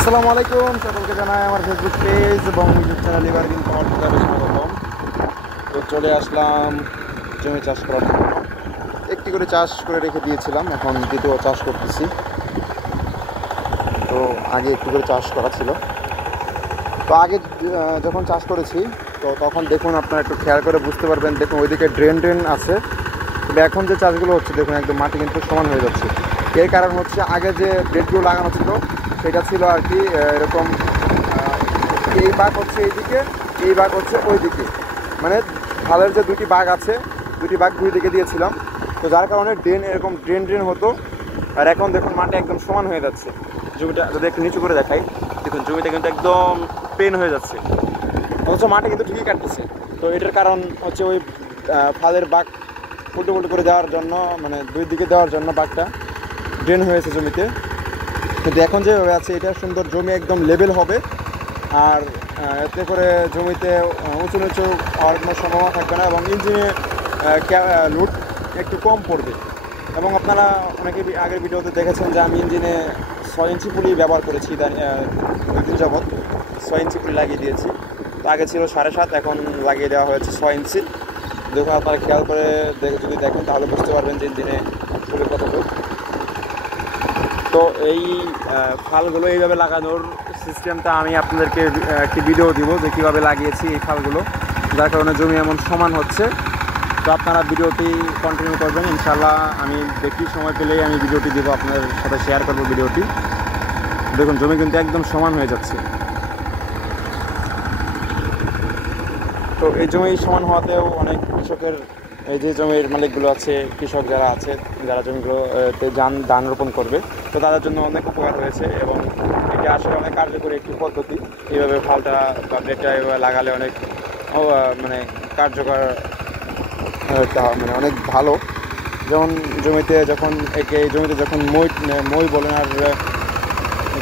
আসসালামু আলাইকুম, সকলকে জানাই আমার ফেসবুক পেজ এবং ইউটিউব চ্যানেল লিভারগ্রিন পাওয়ার টিলারে স্বাগতম। তো চলে আসলাম জমি চাষ করার জন্য। একটি করে চাষ করে রেখে দিয়েছিলাম, এখন দ্বিতীয় চাষ করতেছি। তো আগে একটু করে চাষ করা ছিল, তো আগে যখন চাষ করেছি তো তখন দেখুন, আপনারা একটু খেয়াল করে বুঝতে পারবেন। দেখুন ওইদিকে ড্রেন আছে, তবে এখন যে চাষগুলো হচ্ছে দেখুন একদম মাটি কিন্তু সমান হয়ে যাচ্ছে। এর কারণ হচ্ছে আগে যে বেডগুলো লাগানো ছিল সেটা ছিল আর কি এরকম, এই বাঘ হচ্ছে এইদিকে, এই বাঘ হচ্ছে ওই দিকে, মানে খালের যে দুটি বাঘ আছে, দুটি বাঘ দুই দিকে দিয়েছিলাম। তো যার কারণে এরকম ড্রেন হতো। আর এখন দেখুন মাটি একদম সমান হয়ে যাচ্ছে। জমিটা যদি একটু নিচু করে দেখাই, দেখুন জমিটা কিন্তু একদম প্লেন হয়ে যাচ্ছে, অথচ মাটি কিন্তু ঠিকই কাটতেছে। তো এটার কারণ হচ্ছে ওই ফালের বাঘ উল্টো করে দেওয়ার জন্য, মানে দুই দিকে দেওয়ার জন্য বাঘটা ড্রেন হয়েছে জমিতে। কিন্তু এখন যেভাবে আছে এটা সুন্দর, জমি একদম লেভেল হবে। আর এতে করে জমিতে উঁচু নিচু হওয়ার কোনো সম্ভাবনা থাকবে না, এবং ইঞ্জিনে লুট একটু কম পড়বে। এবং আপনারা অনেকে আগের ভিডিওতে দেখেছেন যে আমি ইঞ্জিনে 6 ইঞ্চি পুলি ব্যবহার করেছি, 2 দিন যাবৎ 6 ইঞ্চি পুলি লাগিয়ে দিয়েছি। তো আগে ছিল 7.5, এখন লাগিয়ে দেওয়া হয়েছে 6 ইঞ্চি। দেখুন আপনারা খেয়াল করে যদি দেখেন তাহলে বুঝতে পারবেন যে ইঞ্জিনে পুলি কতটুকু। তো এই ফালগুলো এইভাবে লাগানোর সিস্টেমটা আমি আপনাদেরকে একটি ভিডিও দিব যে কীভাবে লাগিয়েছি এই ফালগুলো, যার কারণে জমি এমন সমান হচ্ছে। তো আপনারা ভিডিওটি কন্টিনিউ করবেন ইনশাল্লাহ। আমি দেখি সময় পেলেই আমি ভিডিওটি দেবো, আপনাদের সাথে শেয়ার করবো ভিডিওটি। দেখুন জমি কিন্তু একদম সমান হয়ে যাচ্ছে। তো এই জমি সমান হওয়াতেও অনেক কৃষকের, এই যে জমির মালিকগুলো আছে, কৃষক যারা আছে, যারা জমিগুলোতে ধান রোপণ করবে, তো তাদের জন্য অনেক উপকার হয়েছে। এবং এটা আসলে অনেক কার্যকরী একটি পদ্ধতি। এইভাবে ফালটা বা ব্লেডটা এভাবে লাগালে অনেক মানে কার্যকর, মানে অনেক ভালো। যেমন জমিতে যখন জমিতে যখন মই বলেন, আর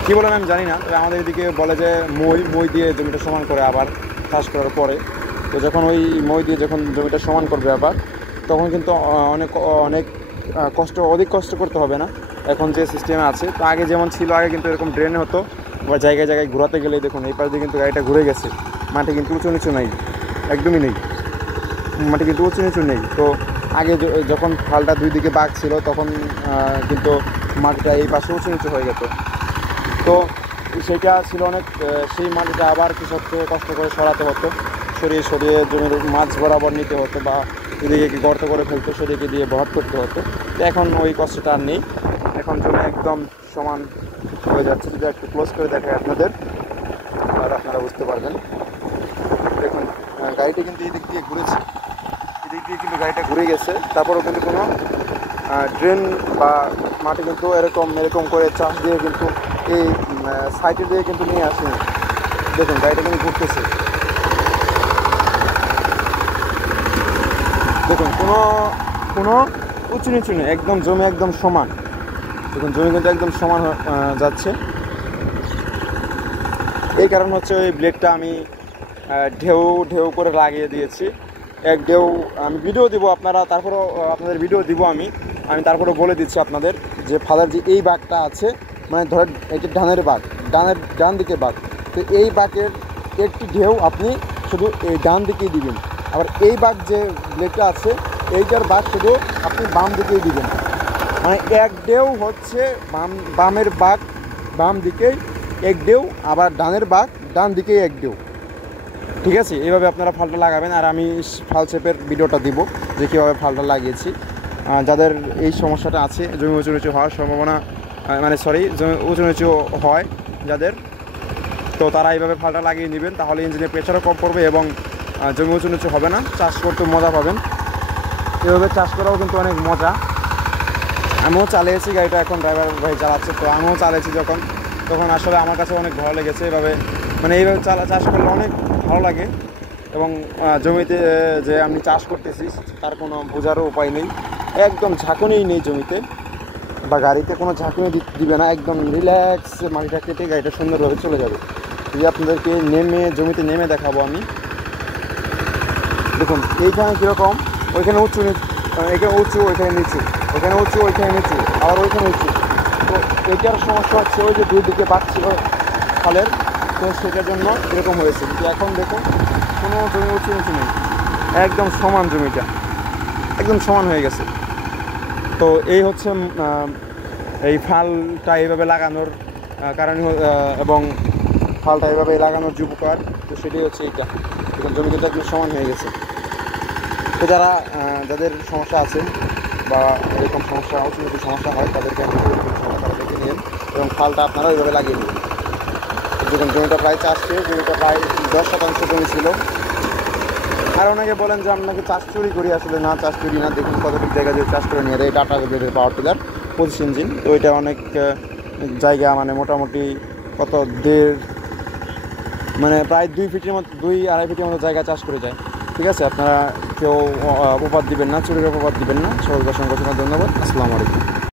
কী বলেন আমি জানি না, তবে আমাদের এদিকে বলে যে মই দিয়ে জমিটা সমান করে আবার চাষ করার পরে। তো যখন ওই মই দিয়ে যখন জমিটা সমান করবে আবার, তখন কিন্তু অনেক অধিক কষ্ট করতে হবে না এখন যে সিস্টেমে আছে। তো আগে যেমন ছিল, আগে কিন্তু এরকম ড্রেন হতো, বা জায়গায় ঘোরাতে গেলেই দেখুন এই পাশ দিয়ে কিন্তু গাড়িটা ঘুরে গেছে। মাটি কিন্তু উঁচু নিচু নেই, একদমই নেই, মাটি কিন্তু উঁচু নিচু নেই। তো আগে যখন খালটা দুই দিকে বাঁক ছিল তখন কিন্তু মাটিটা এই পাশে উঁচু নিচু হয়ে যেত। তো সেইটা ছিল অনেক, সেই মাটিটা আবার কৃষককে কষ্ট করে সরাতে হতো, সরিয়ে জমির মাছ বরাবর নিতে হতো, বা এদিকে গর্ত করে ফেলতো, সেদিকে দিয়ে ভরাট করতে হতো। তো এখন ওই কষ্টটা আর নেই, এখন জমি একদম সমান হয়ে যাচ্ছে। যদি একটু ক্লোজ করে দেখায় আপনাদের, আর আপনারা বুঝতে পারবেন। দেখুন গাড়িটা কিন্তু এই দিক দিয়ে ঘুরেছে, এদিক দিয়ে কিন্তু গাড়িটা ঘুরে গেছে, তারপরেও কিন্তু কোনো ড্রেন বা মাটি কিন্তু এরকম করে চাষ দিয়ে কিন্তু এই সাইডে দিয়ে কিন্তু নিয়ে আসেনি। দেখুন গাড়িটা কিন্তু ঘুরতেছে, দেখুন কোনো উঁচু নিচু নেই, একদম জমি একদম সমান। দেখুন জমি কিন্তু একদম সমান যাচ্ছে। এই কারণ হচ্ছে ওই ব্লেডটা আমি ঢেউ করে লাগিয়ে দিয়েছি। এক ঢেউ আমি ভিডিও দিব, তারপরেও আপনাদের ভিডিও দিব আমি তারপরে বলে দিচ্ছি আপনাদের যে ফাদার যে এই বাঘটা আছে, মানে ধরেন এটা ডান দিকে বাঘ। তো এই বাঘের একটি ঢেউ আপনি শুধু এই ডান দিকেই দিবেন, আবার এই বাঘ যে ব্লেডটা আছে এইটার বাঘ শুধু আপনি বাম দিকেই দিবেন। মানে এক ঢেউ হচ্ছে বামের বাঘ বাম দিকেই এক ঢেউ, আবার ডানের বাঘ ডান দিকেই এক ঢেউ। ঠিক আছে, এইভাবে আপনারা ফালটা লাগাবেন। আর আমি ফাল শেপের ভিডিওটা দিব যে কীভাবে ফালটা লাগিয়েছি। যাদের এই সমস্যাটা আছে, জমি উঁচু নিচু হওয়ার সম্ভাবনা, জমি উঁচু নিচু হয় যাদের, তো তারা এইভাবে ফালটা লাগিয়ে নেবেন, তাহলে ইঞ্জিনের প্রেশারও কম পড়বে এবং জমি উঁচু নিচু হবে না, চাষ করতে মজা পাবেন। এভাবে চাষ করাও কিন্তু অনেক মজা। আমিও চালিয়েছি গাড়িটা, এখন ড্রাইভার ভাই চালাচ্ছে, তো আমিও চালিয়েছি তখন আসলে আমার কাছে অনেক ভালো লেগেছে। এইভাবে চাষ করলে অনেক ভালো লাগে, এবং জমিতে যে আমি চাষ করতেছি তার কোনো বোঝারও উপায় নেই, একদম ঝাঁকুনিই নেই জমিতে, বা গাড়িতে কোনো ঝাঁকুনি দিবে না, একদম রিল্যাক্স মাটিটা কেটে গাড়িটা সুন্দরভাবে চলে যাবে। এই আপনাদেরকে জমিতে নেমে দেখাবো আমি। দেখুন এইখানে কীরকম, ওইখানে উঁচু এখানে উঁচু, ওইখানে নিচু, ওইখানে উঁচু, ওইখানে নিচু, আবার ওইখানে উঁচু। তো এইটার সমস্যা হচ্ছে ওই যে দুই দিকে বাঘ ছিল, খালের, তো সেটার জন্য এরকম হয়েছে। কিন্তু এখন দেখুন কোনো জমি উঁচু নিচু নেই, একদম সমান, জমিটা একদম সমান হয়ে গেছে। তো এই হচ্ছে এই ফালটা এইভাবে লাগানোর কারণ এবং ফালটা এইভাবে লাগানোর যে উপকার, তো সেটাই হচ্ছে এইটা। দেখুন জমি কিন্তু একদম সমান হয়ে গেছে। তো যাদের সমস্যা আছে বা এরকম সমস্যা উঁচু নিচু সমস্যা হয়, তাদেরকে আমি তারা দেখে নিন এবং ফালটা আপনারা ওইভাবে লাগিয়ে নেবেন। দেখুন জমিটা প্রায় চাষ শেষ, জমিটা প্রায় 10% জমি ছিল। আর অনেকে বলেন যে আপনাকে চাষ চুরি করি, আসলে না, চাষ চুরি না। দেখুন কতটুকু জায়গা দিয়ে চাষ করে নিয়ে দেয় টাটা ব্লেডের পাওয়ার টিলার 25 ইঞ্জিন। তো এটা অনেক জায়গা, মানে মোটামুটি কত মানে প্রায় 2 ফিটের মতো, 2-2.5 ফিটের মতো জায়গা চাষ করে যায়। ঠিক আছে, আপনারা কেউ অপবাদ দিবেন না, চুরির অপবাদ দিবেন না। সবাইকে অসংখ্য ধন্যবাদ। আসসালামু আলাইকুম।